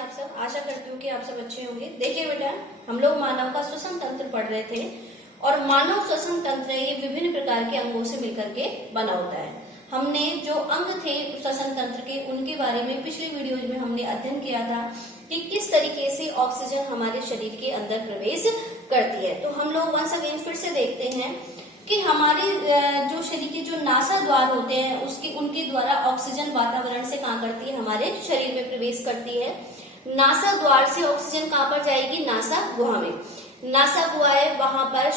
आप सब। आशा करती हूँ कि आप सब अच्छे होंगे। देखिए बेटा, हम लोग मानव का श्वसन तंत्र पढ़ रहे थे और मानव श्वसन तंत्र ये विभिन्न प्रकार के अंगों से मिलकर के बना होता है। हमने जो अंग थे श्वसन तंत्र के, उनके बारे में पिछले वीडियोज में हमने अध्ययन किया था कि किस तरीके से ऑक्सीजन हमारे शरीर के अंदर प्रवेश करती है। तो हम लोग वंस अगेन फिर से देखते हैं कि हमारे जो शरीर के जो नासा द्वार होते हैं उनके द्वारा ऑक्सीजन वातावरण से कहाँ करती है, हमारे शरीर में प्रवेश करती है। नासा द्वार से ऑक्सीजन कहाँ पर जाएगी, नासा गुहा में। नासा गुहा है, वहां पर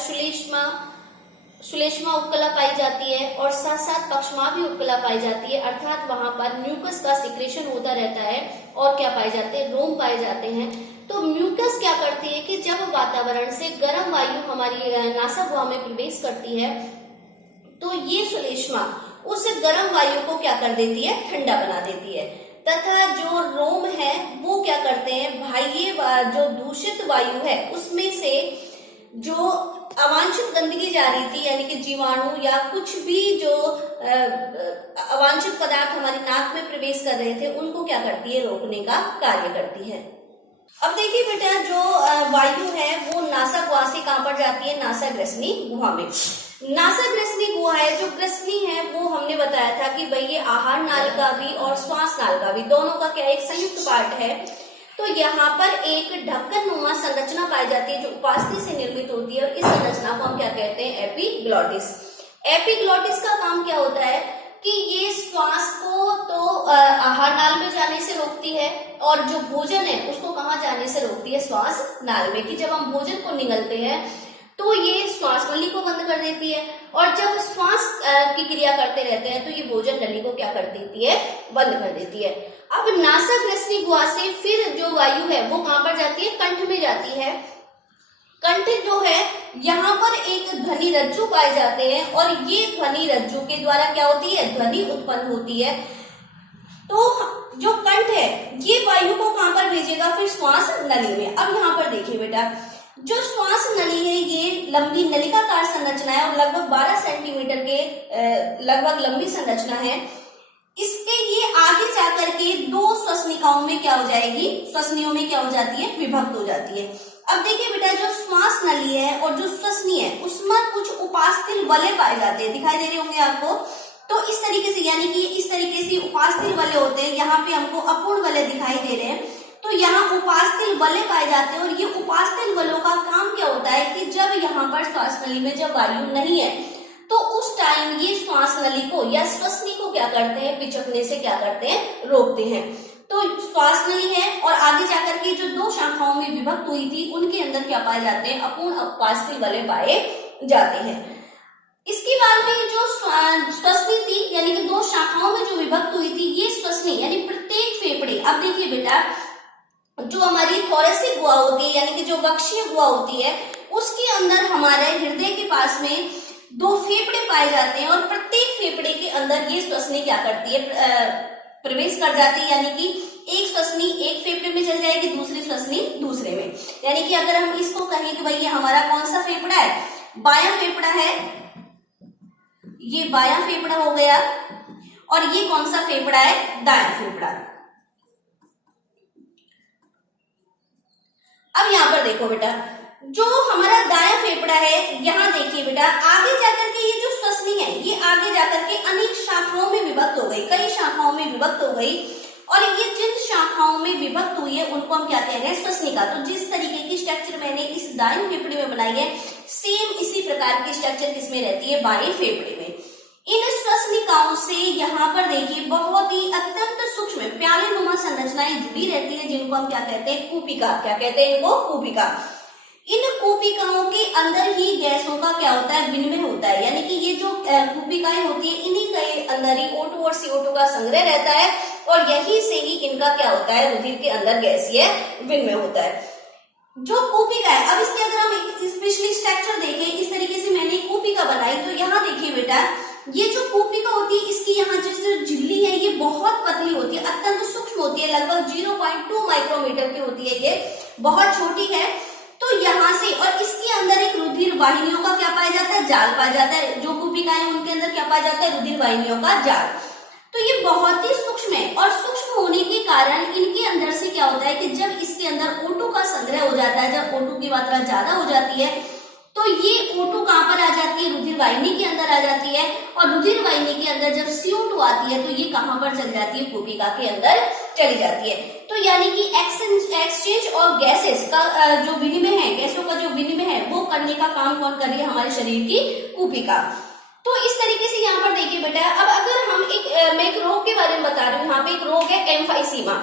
श्लेष्मा उपकला पाई जाती है और साथ साथ पक्षमा भी उपकला पाई जाती है, अर्थात वहां पर म्यूकस का सिक्रेशन होता रहता है। और क्या पाए जाते हैं, रोम पाए जाते हैं। तो म्यूकस क्या करती है कि जब वातावरण से गर्म वायु हमारी नासा गुहा में प्रवेश करती है तो ये श्लेष्मा उस गर्म वायु को क्या कर देती है, ठंडा बना देती है। तथा जो रोम है वो क्या करते हैं, बाह्य जो दूषित वायु है उसमें से जो अवांछित गंदगी जा रही थी, यानी कि जीवाणु या कुछ भी जो अवांछित पदार्थ हमारी नाक में प्रवेश कर रहे थे, उनको क्या करती है, रोकने का कार्य करती है। अब देखिए बेटा, जो वायु है वो नासा गुहा से कहां पर जाती है, नासा ग्रसनी गुहा में। नासा ग्रसनी गुहा है, जो ग्रसनी है वो हमने बताया था कि भाई ये आहार नाल का भी और श्वास नाल का भी, दोनों का क्या एक संयुक्त पार्ट है। तो यहाँ पर एक ढक्कन नुमा संरचना पाई जाती है जो उपास्थि से निर्मित होती है और इस संरचना को हम क्या कहते हैं, एपिग्लॉटिस। एपिग्लॉटिस का काम क्या होता है कि ये श्वास को तो आहार नाल में जाने से रोकती है और जो भोजन है उसको कहाँ जाने से रोकती है, श्वास नाल में। कि जब हम भोजन को निगलते हैं तो ये श्वास नली को बंद कर देती है और जब श्वास की क्रिया करते रहते हैं तो ये भोजन नली को क्या कर देती है, बंद कर देती है। अब नासा ग्रसनी गुहा से फिर जो वायु है वो कहां पर जाती है, कंठ में जाती है। कंठ जो है यहाँ पर एक ध्वनि रज्जु पाए जाते हैं और ये ध्वनि रज्जु के द्वारा क्या होती है, ध्वनि उत्पन्न होती है। तो जो कंठ है ये वायु को कहां पर भेजेगा, फिर श्वास नली में। अब यहाँ पर देखिए बेटा, जो श्वास नली है ये लंबी नलिकाकार संरचना है और लगभग 12 सेंटीमीटर के लगभग लंबी संरचना है। इसके ये आगे जाकर के दो श्वसनिकाओं में क्या हो जाएगी, श्वसनियों में क्या हो जाती है, विभक्त हो जाती है। अब देखिए बेटा, जो श्वास नली है और जो श्वसनी है उसमें कुछ उपास्थि वलय पाए जाते हैं, दिखाई दे रहे होंगे आपको। तो इस तरीके से, यानी कि इस तरीके से उपास्थि वलय होते हैं। यहाँ पे हमको अपूर्ण वलय दिखाई दे रहे हैं, तो यहाँ उपास्थि वलय पाए जाते हैं। और ये उपास्थि वलयों का काम क्या होता है कि जब यहाँ पर श्वास नली में जब वायु नहीं है तो उस टाइम ये श्वास नली को या श्वसनी को क्या करते हैं, पिचकने से क्या करते हैं, रोकते हैं। तो श्वास नली है और आगे जाकर के जो दो शाखाओं में विभक्त हुई थी उनके अंदर क्या पाए जाते हैं, अपूर्ण उपास्थि वलय पाए जाते हैं। इसके बाद में जो श्वसनी थी, यानी कि दो शाखाओं में जो विभक्त हुई थी, ये श्वसनी यानी प्रत्येक फेफड़े। अब देखिए बेटा, जो हमारी थोरेसिक गुहा होती है, यानी कि जो वक्षीय गुहा होती है, उसके अंदर हमारे हृदय के पास में दो फेफड़े पाए जाते हैं और प्रत्येक फेफड़े के अंदर ये श्वसनी क्या करती है, प्रवेश कर जाती है। यानी कि एक श्वसनी एक फेफड़े में चल जाएगी, दूसरी श्वसनी दूसरे में। यानी कि अगर हम इसको कहें कि भाई ये हमारा कौन सा फेफड़ा है, बायां फेफड़ा है, ये बायां फेफड़ा हो गया। और ये कौन सा फेफड़ा है, दायां फेफड़ा। अब यहां पर देखो बेटा, जो हमारा दायां फेफड़ा है, यहाँ देखिए बेटा, आगे जाकर के ये जो श्वसनी है ये आगे जाकर के अनेक शाखाओं में विभक्त हो गई, कई शाखाओं में विभक्त हो गई। और ये जिन शाखाओं में विभक्त हुई है उनको हम क्या कह रहे हैं, श्वसनिका। तो जिस तरीके की स्ट्रक्चर मैंने इस दाएं फेफड़े में बनाई है, सेम इसी प्रकार की स्ट्रक्चर किसमें रहती है, बाएं फेफड़े में। इन श्वसनिकाओं से यहाँ पर देखिए बहुत ही अत्यंत सूक्ष्म प्याले नुमा संरचनाएं जुड़ी रहती है, जिनको हम क्या कहते हैं, कूपिका। क्या कहते हैं इनको, कूपिका। इन कूपिकाओं के अंदर ही गैसों का क्या होता है, विनिमय होता है। यानी कि ये जो कूपिकाएं होती है, इन्हीं के अंदर ही O2 और CO2 का संग्रह रहता है और यही से ही इनका क्या होता है, रुधिर के अंदर गैसीय विनिमय होता है। जो कूपिका है, अब इसके अगर हम पिछली स्ट्रक्चर देखें, इस तरीके से मैंने कूपिका बनाई, तो यहाँ देखिए बेटा, ये जो कूपिका होती है इसकी यहाँ जो झिल्ली है ये बहुत पतली होती है, अत्यंत सूक्ष्म होती है, लगभग 0.2 माइक्रोमीटर की होती है, ये बहुत छोटी है। तो यहाँ से, और इसके अंदर एक रुधिर वाहिनियों का क्या पाया जाता है, जाल पाया जाता है। जो कूपिकाएं उनके अंदर क्या पाया जाता है, रुधिर वाहिनियों का जाल। तो ये बहुत ही सूक्ष्म है और सूक्ष्म होने के कारण इनके अंदर से क्या होता है कि जब इसके अंदर O2 का संग्रह हो जाता है, जब O2 की मात्रा ज्यादा हो जाती है तो ये O2 कहाँ पर आ जाती है, रुधिर वाहिनी के अंदर आ जाती है और रुधिर वाहिनी के अंदर जब CO2 आती है तो ये कहाँ पर चली जाती है, कूपिका के अंदर चली जाती है। तो यानी कि एक्सचेंज और गैसेस का जो विनिमय है, गैसों का जो विनिमय है वो करने का काम कौन कर रही है, हमारे शरीर की कूपिका। तो इस तरीके से यहाँ पर देखिए बेटा, अब अगर हम मैं एक रोग के बारे में बता रही हूँ, यहाँ पे एक रोग है एम्फाइसीमा।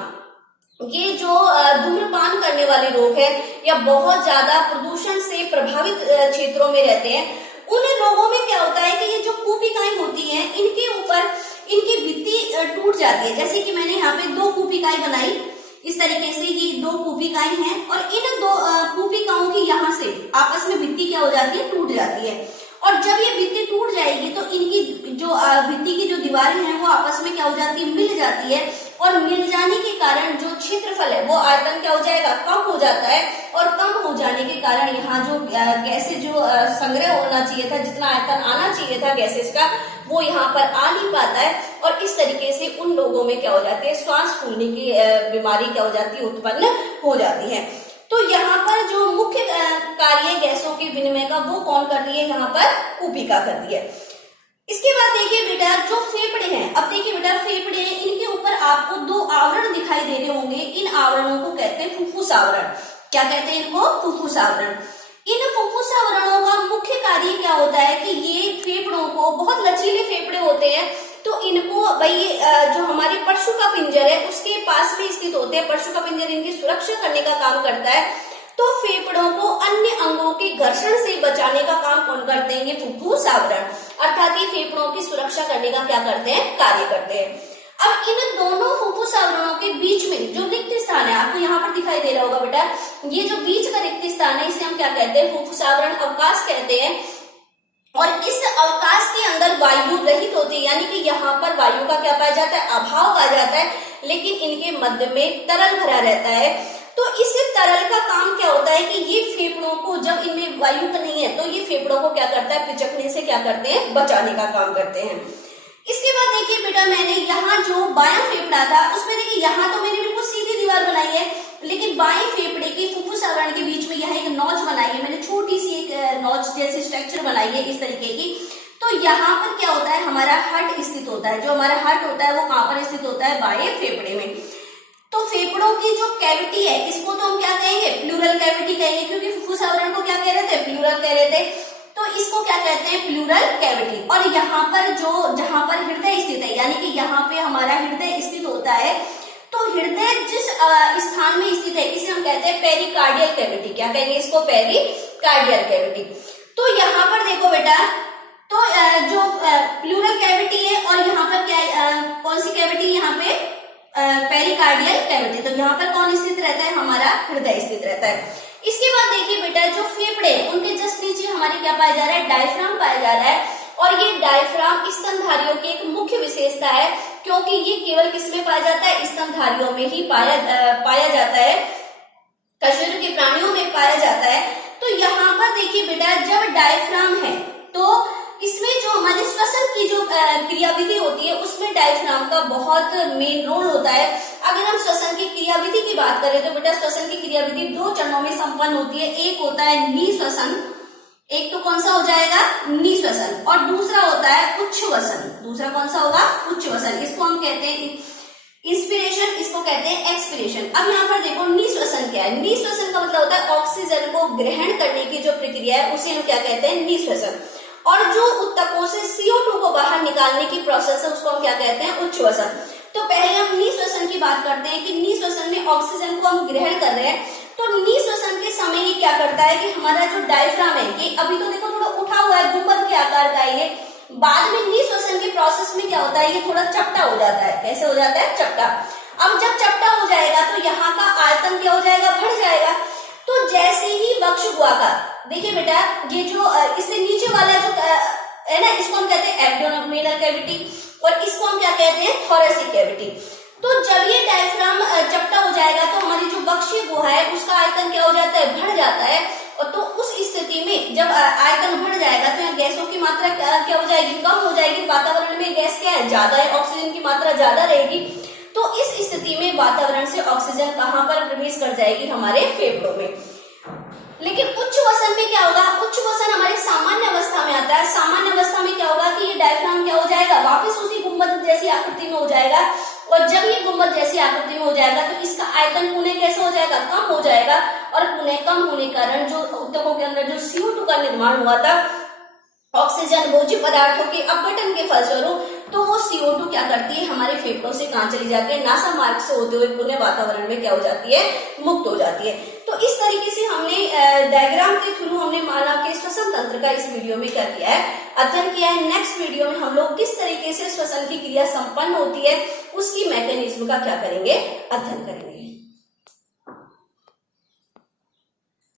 ये जो धूम्रपान करने वाले लोग हैं या बहुत ज्यादा प्रदूषण से प्रभावित क्षेत्रों में रहते हैं, उन लोगों में क्या होता है कि ये जो कूपिकाएं होती हैं इनके ऊपर इनकी भित्ति टूट जाती है। जैसे कि मैंने यहाँ पे 2 कूपिकाएं बनाई, इस तरीके से ये 2 कूपिकाएं हैं और इन 2 कूपिकाओं की यहाँ से आपस में भित्ति क्या हो जाती है, टूट जाती है। और जब ये भित्ति टूट जाएगी तो इनकी जो भित्ति की जो दीवारें हैं वो आपस में क्या हो जाती है, मिल जाती है और मिल जाने के कारण जो क्षेत्रफल है वो आयतन क्या हो जाएगा, कम हो जाता है और कम हो जाने के कारण यहाँ जो गैसेज जो संग्रह होना चाहिए था, जितना आयतन आना चाहिए था गैसेज का, वो यहाँ पर आ नहीं पाता है और इस तरीके से उन लोगों में क्या हो जाती है, श्वास फूलने की बीमारी क्या हो जाती है, उत्पन्न हो जाती है। तो यहाँ पर जो मुख्य कार्य गैसों के विनिमय का वो कौन कर रही है, यहाँ पर कूपिका कर रही है। इसके बाद देखिए बेटा, जो फेफड़े हैं, अब देखिए बेटा फेफड़े, इनके ऊपर आपको 2 आवरण दिखाई दे रहे होंगे। इन आवरणों को कहते हैं फुफ्फुस आवरण। क्या कहते हैं इनको, फुफ्फुस आवरण। इन फुफ्फुस आवरणों का मुख्य कार्य क्या होता है कि ये फेफड़ों को, बहुत लचीले फेफड़े होते हैं तो इनको भाई जो हमारे परशु का पिंजर है उसके पास में स्थित होते हैं। परशु का पिंजर इनकी सुरक्षा करने का काम करता है। तो फेफड़ों को अन्य अंगों के घर्षण से बचाने का काम कौन करते हैं, ये फुफ्फुस आवरण, अर्थात ये फेफड़ों की सुरक्षा करने का क्या करते हैं, कार्य करते हैं। अब इन दोनों फुफ्फुस आवरणों के बीच में जो रिक्त स्थान है, आपको यहाँ पर दिखाई दे रहा होगा बेटा, ये जो बीच का रिक्त स्थान है इसे हम क्या कहते हैं, फुफ्फुस आवरण अवकाश कहते हैं। और इस अवकाश के अंदर वायु रहित होती है, यानी कि यहाँ पर वायु का क्या पाया जाता है, अभाव पाया जाता है, लेकिन इनके मध्य में तरल भरा रहता है। तो इस तरल का काम क्या होता है कि ये फेफड़ों को, जब इनमें वायु नहीं है तो ये फेफड़ों को क्या करता है, पिचकने से क्या करते हैं, बचाने का काम करते हैं। इसके बाद देखिए बेटा, मैंने यहाँ जो बायां फेफड़ा था उसमें देखिए यहाँ तो मैंने बिल्कुल सीधी दीवार बनाई है, लेकिन बाएं फेफड़े के फुफ्फुस आवरण के बीच में यहाँ एक नौच बनाई है मैंने, छोटी सी एक नौच जैसी स्ट्रक्चर बनाई है इस तरीके की। तो यहाँ पर क्या होता है, हमारा हार्ट स्थित होता है। जो हमारा हार्ट होता है वो कहाँ पर स्थित होता है, बाएं फेफड़े में। तो फेफड़ों की जो कैविटी है इसको तो हम क्या कहेंगे, प्लूरल कैविटी कहेंगे, क्योंकि फुफ्फुस आवरण को क्या कह रहे थे, प्लूरल कह रहे थे। तो इसको क्या कहते हैं, प्लूरल कैविटी। और यहाँ पर जो, जहां पर हृदय स्थित है, यानी कि यहाँ पे हमारा हृदय स्थित होता है, तो हृदय जिस स्थान में स्थित है इसे हम कहते हैं पेरिकार्डियल कैविटी। क्या कहेंगे इसको, पेरिकार्डियल कैविटी। तो यहाँ पर देखो बेटा, तो जो प्लूरल कैविटी है और यहाँ पर क्या कौन सी कैविटी, यहाँ पे पेरिकार्डियल कैविटी। तो यहाँ पर कौन स्थित रहता है, हमारा हृदय स्थित रहता है। इसके बाद देखिए बेटा, जो फेफड़े उनके जस्ट नीचे हमारे क्या पाया जा रहा है, डायफ्राम पाया जा रहा है। और ये डायफ्राम स्तनधारियों की एक मुख्य विशेषता है, क्योंकि ये केवल किसमें पाया जाता है, स्तनधारियों में ही पाया जाता है, कशेरुकी के प्राणियों में पाया जाता है। तो यहाँ पर देखिए बेटा, जब डायफ्राम है तो इसमें जो हमारे श्वसन की जो क्रियाविधि होती है उसमें डायफ्राम का बहुत मेन रोल होता है। अगर हम श्वसन की क्रियाविधि की बात करें तो बेटा, श्वसन की क्रियाविधि 2 चरणों में संपन्न होती है। एक होता है निःश्वसन, एक तो कौन सा हो जाएगा, निःश्वसन, और दूसरा होता है उच्छ्वसन। दूसरा कौन सा होगा, उच्छ्वसन। इसको हम कहते हैं इंस्पिरेशन, इसको कहते हैं एक्सपिरेशन। अब यहाँ पर देखो निःश्वसन क्या है, निःश्वसन का मतलब होता है ऑक्सीजन को ग्रहण करने की जो प्रक्रिया है उसे हम क्या कहते हैं, निःश्वसन। और जो उत्तकों से CO2 को बाहर निकालने की प्रोसेस है उसको हम क्या कहते हैं, उच्छ्वसन। तो पहले हम निःश्वसन की बात करते हैं कि निःश्वसन में ऑक्सीजन को हम ग्रहण कर रहे हैं। तो निःश्वसन के समय ये क्या करता है कि हमारा जो डायफ्राम है, ये अभी तो देखो थोड़ा उठा हुआ है, गुंबद के आकार का ये, बाद में निःश्वसन के प्रोसेस में क्या होता है, ये थोड़ा चपटा हो जाता है। कैसे हो जाता है, चपटा। अब जब चपटा हो जाएगा तो यहाँ का आयतन क्या हो जाएगा, बढ़ जाएगा। तो जैसे ही वक्ष गुहाकार, देखिए बेटा, ये जो इससे नीचे वाला जो है ना, इसको हम कहते हैं एब्डोमिनल कैविटी, और इसको हम क्या कहते हैं, थोरेसिक कैविटी। तो जब ये डायफ्राम चपटा हो जाएगा तो हमारी जो वक्षीय गुहा है उसका आयतन क्या हो जाता है, बढ़ जाता है। और तो उस स्थिति स्थिति में जब आयतन बढ़ जाएगा तो यहाँ गैसों की मात्रा क्या हो जाएगी, कम हो जाएगी। वातावरण में गैस क्या है, ज्यादा है, ऑक्सीजन की मात्रा ज्यादा रहेगी। तो इस स्थिति में वातावरण से ऑक्सीजन कहाँ पर प्रवेश कर जाएगी, हमारे फेफड़ों में। लेकिन उच्च वसन में क्या होगा, उच्च वसन हमारे सामान्य अवस्था में आता है। सामान्य अवस्था में क्या होगा कि ये डायफ्राम क्या हो जाएगा, वापस उसी गुंबद जैसी आकृति में हो जाएगा। और जब ये गुंबद जैसी आकृति में हो जाएगा तो इसका आयतन पुनः कैसा हो जाएगा, कम हो जाएगा। और पुनः कम होने के कारण जो ऊतकों के अंदर जो CO2 का निर्माण हुआ था ऑक्सीजन भोज्य पदार्थों के अपघटन के फलस्वरूप, तो वो CO2 क्या करती है, हमारे फेफड़ों से कहां चली जाती है, नासा मार्ग से होते हुए पुनः वातावरण में क्या हो जाती है, मुक्त हो जाती है। तो इस तरीके से हमने डायग्राम के थ्रू हमने मानव के श्वसन तंत्र का इस वीडियो में क्या किया है, अध्ययन किया है। नेक्स्ट वीडियो में हम लोग किस तरीके से श्वसन की क्रिया संपन्न होती है उसकी मैकेनिज्म का क्या करेंगे, अध्ययन करेंगे।